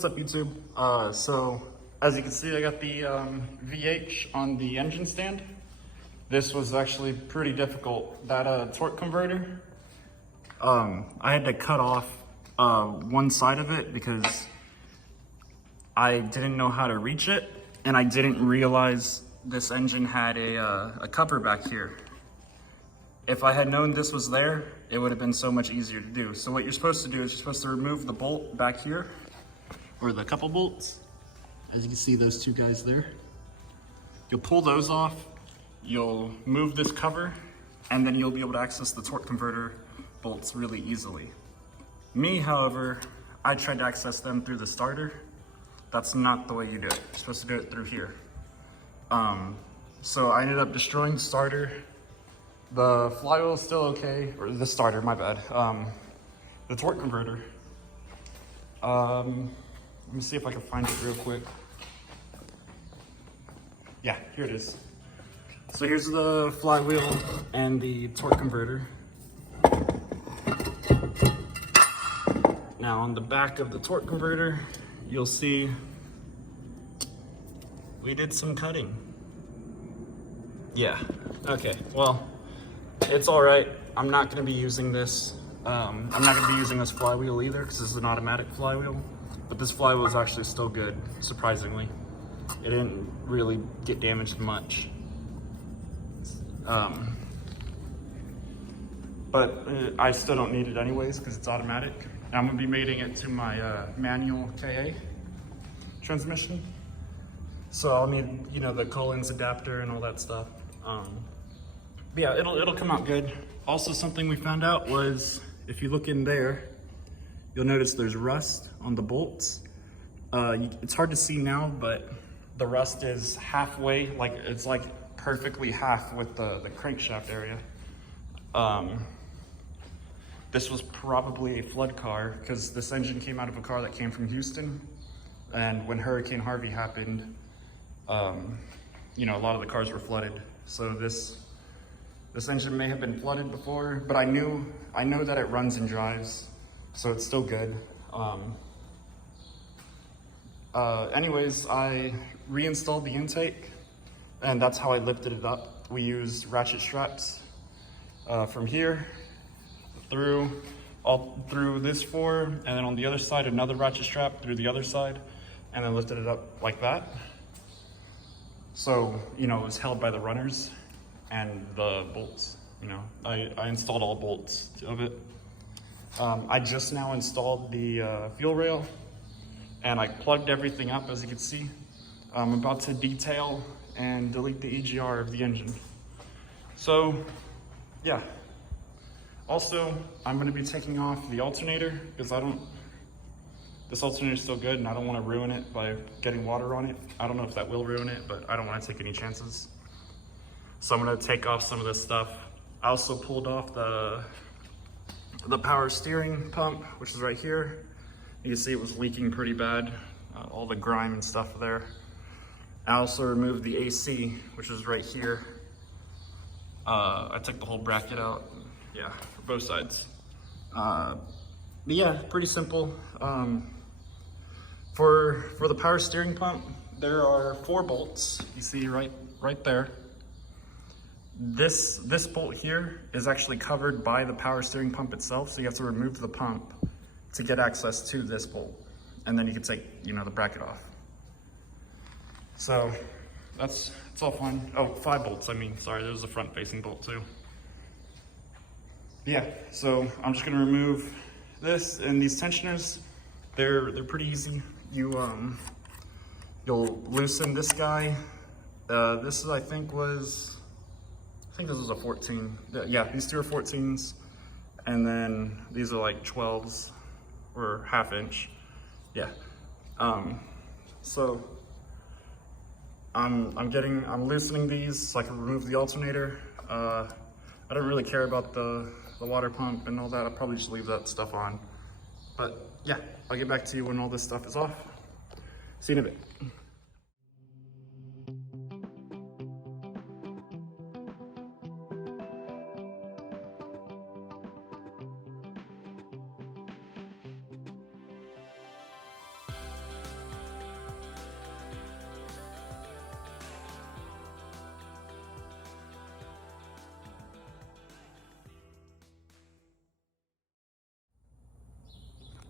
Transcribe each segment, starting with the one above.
What's up, YouTube? So as you can see, I got the VH on the engine stand. This was actually pretty difficult. That torque converter, I had to cut off one side of it because I didn't know how to reach it, and I didn't realize this engine had a cover back here. If I had known this was there, it would have been so much easier to do. So what you're supposed to do is you're supposed to remove the bolt back here, or the couple bolts. As you can see, those two guys there. You'll pull those off, you'll move this cover, and then you'll be able to access the torque converter bolts really easily. Me, however, I tried to access them through the starter. That's not the way you do it. You're supposed to do it through here. So I ended up destroying the starter. The flywheel is still okay, or the starter, my bad. The torque converter. Let me see if I can find it real quick. Yeah, here it is. So here's the flywheel and the torque converter. Now on the back of the torque converter, you'll see we did some cutting. Yeah, okay, well, it's all right. I'm not gonna be using this. I'm not gonna be using this flywheel either because this is an automatic flywheel, but this flywheel is actually still good, surprisingly. It didn't really get damaged much. But I still don't need it anyways because it's automatic. And I'm gonna be mating it to my manual KA transmission. So I'll need, you know, the Collins adapter and all that stuff. But yeah, it'll come out good. Also, something we found out was, if you look in there, you'll notice there's rust on the bolts. It's hard to see now, but the rust is halfway, like it's like perfectly half with the crankshaft area. This was probably a flood car because this engine came out of a car that came from Houston. And when Hurricane Harvey happened, you know, a lot of the cars were flooded. So this engine may have been flooded before, but I know that it runs and drives, so it's still good. Anyways, I reinstalled the intake, and that's how I lifted it up. We used ratchet straps from here all through this four, and then on the other side, another ratchet strap through the other side, and then lifted it up like that. So, you know, it was held by the runners and the bolts. You know, I installed all bolts of it. I just now installed the fuel rail, and I plugged everything up, as you can see. I'm about to detail and delete the EGR of the engine. So, yeah. Also, I'm gonna be taking off the alternator because this alternator is still good and I don't wanna ruin it by getting water on it. I don't know if that will ruin it, but I don't wanna take any chances. So I'm gonna take off some of this stuff. I also pulled off the power steering pump, which is right here. You can see it was leaking pretty bad, all the grime and stuff there. I also removed the AC, which is right here. I took the whole bracket out, yeah, for both sides. But yeah, pretty simple. For the power steering pump, there are 4 bolts. You see right there. This bolt here is actually covered by the power steering pump itself, so you have to remove the pump to get access to this bolt, and then you can take, you know, the bracket off. So it's all fine. Oh, 5 bolts. I mean, sorry, there's a front-facing bolt too. Yeah, so I'm just gonna remove this, and these tensioners, they're pretty easy. You'll loosen this guy. This is, I think this was a 14. Yeah, these two are 14s, and then these are like 12s or ½ inch. Yeah. So I'm loosening these so I can remove the alternator. I don't really care about the water pump and all that. I'll probably just leave that stuff on. But yeah, I'll get back to you when all this stuff is off. See you in a bit.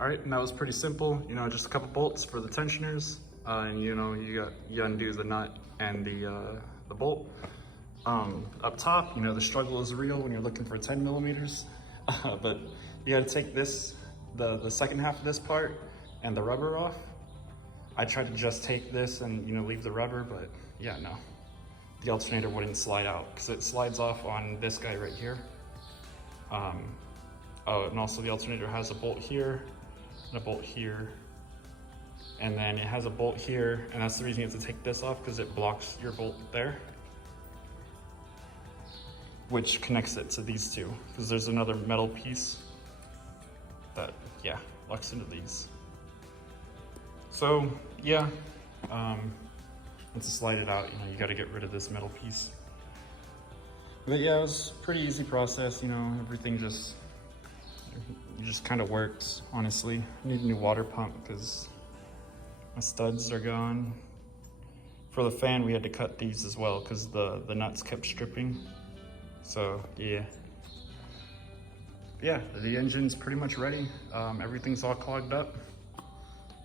All right, and that was pretty simple. You know, just a couple bolts for the tensioners, and you know, you undo the nut and the bolt. Up top, you know, the struggle is real when you're looking for 10 millimeters, but you got to take this, the second half of this part and the rubber off. I tried to just take this and, you know, leave the rubber, but yeah, no. The alternator wouldn't slide out because it slides off on this guy right here. Oh, and also the alternator has a bolt here and a bolt here. And then it has a bolt here, and that's the reason you have to take this off, because it blocks your bolt there, which connects it to these two, because there's another metal piece that, yeah, locks into these. So, yeah, once you slide it out, you know, you got to get rid of this metal piece. But yeah, it was a pretty easy process, you know, everything just kind of worked, honestly. I need a new water pump because my studs are gone. For the fan, we had to cut these as well because the nuts kept stripping. So yeah, the engine's pretty much ready. Everything's all clogged up.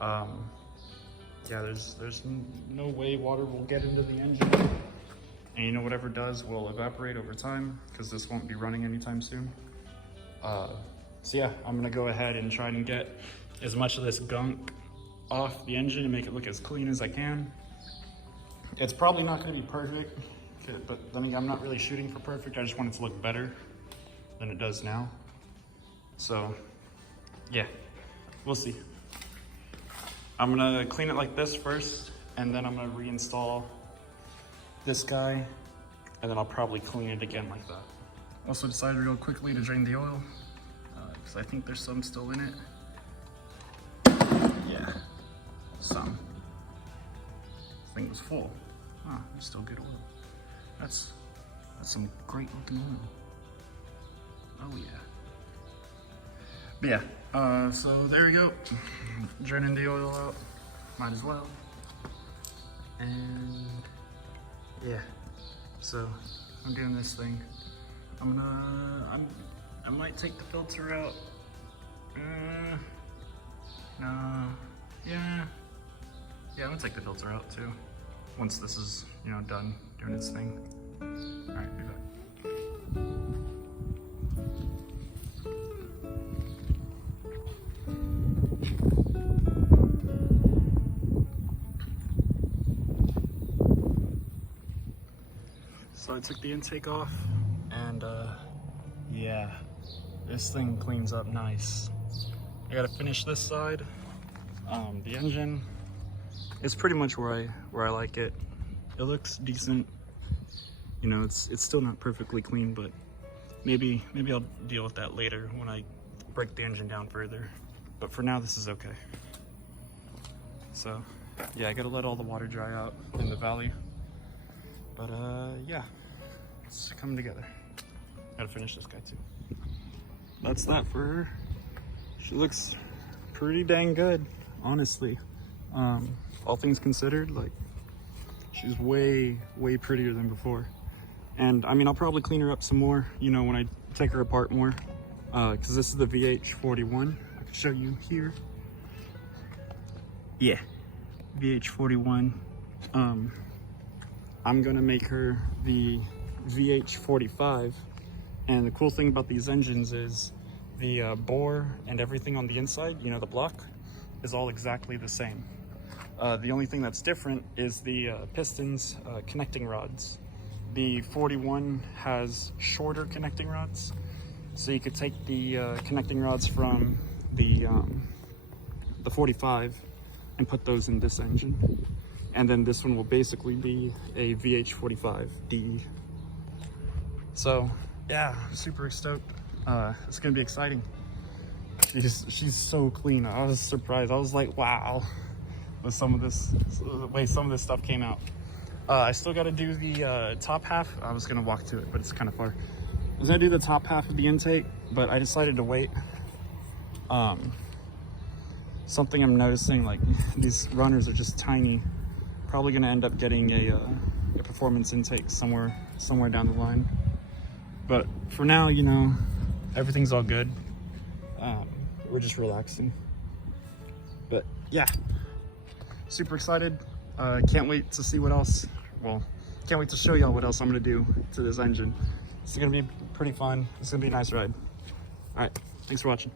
Yeah, there's no way water will get into the engine. And you know, whatever does will evaporate over time because this won't be running anytime soon. So yeah, I'm gonna go ahead and try and get as much of this gunk off the engine and make it look as clean as I can. It's probably not gonna be perfect, but I mean, I'm not really shooting for perfect. I just want it to look better than it does now. So yeah, we'll see. I'm gonna clean it like this first, and then I'm gonna reinstall this guy, and then I'll probably clean it again like that. Also decided real quickly to drain the oil, because I think there's some still in it. Yeah, some. This thing was full. Ah, there's still good oil. That's some great looking oil. Oh yeah. But yeah, so there we go. Draining the oil out, might as well. And yeah, so I'm doing this thing. I might take the filter out. No, yeah, I'm gonna take the filter out too. Once this is, you know, done doing its thing. All right, be back. So I took the intake off, and yeah, this thing cleans up nice. I gotta finish this side. The engine is pretty much where I like it. It looks decent. You know, it's still not perfectly clean, but maybe I'll deal with that later when I break the engine down further. But for now, this is okay. So yeah, I gotta let all the water dry out in the valley. But yeah, it's coming together. Gotta finish this guy too. That's that for her. She looks pretty dang good, honestly. All things considered, like, she's way prettier than before. And I mean, I'll probably clean her up some more, you know, when I take her apart more. Cause this is the Vh41. I can show you here. Yeah, Vh41. I'm gonna make her the Vh45, and the cool thing about these engines is the bore and everything on the inside, you know, the block, is all exactly the same. The only thing that's different is the pistons connecting rods. The 41 has shorter connecting rods, so you could take the connecting rods from the 45 and put those in this engine. And then this one will basically be a Vh45de. So yeah, I'm super stoked. It's gonna be exciting. She's so clean. I was surprised. I was like, wow, with some of this, the way some of this stuff came out. I still gotta do the top half. I was gonna walk to it, but it's kind of far. I was gonna do the top half of the intake, but I decided to wait. Something I'm noticing, like, these runners are just tiny. Probably gonna end up getting a performance intake somewhere down the line. But for now, you know, everything's all good. We're just relaxing. But yeah, super excited. Can't wait to see what else, well, can't wait to show y'all what else I'm gonna do to this engine. It's gonna be pretty fun. It's gonna be a nice ride. All right, thanks for watching.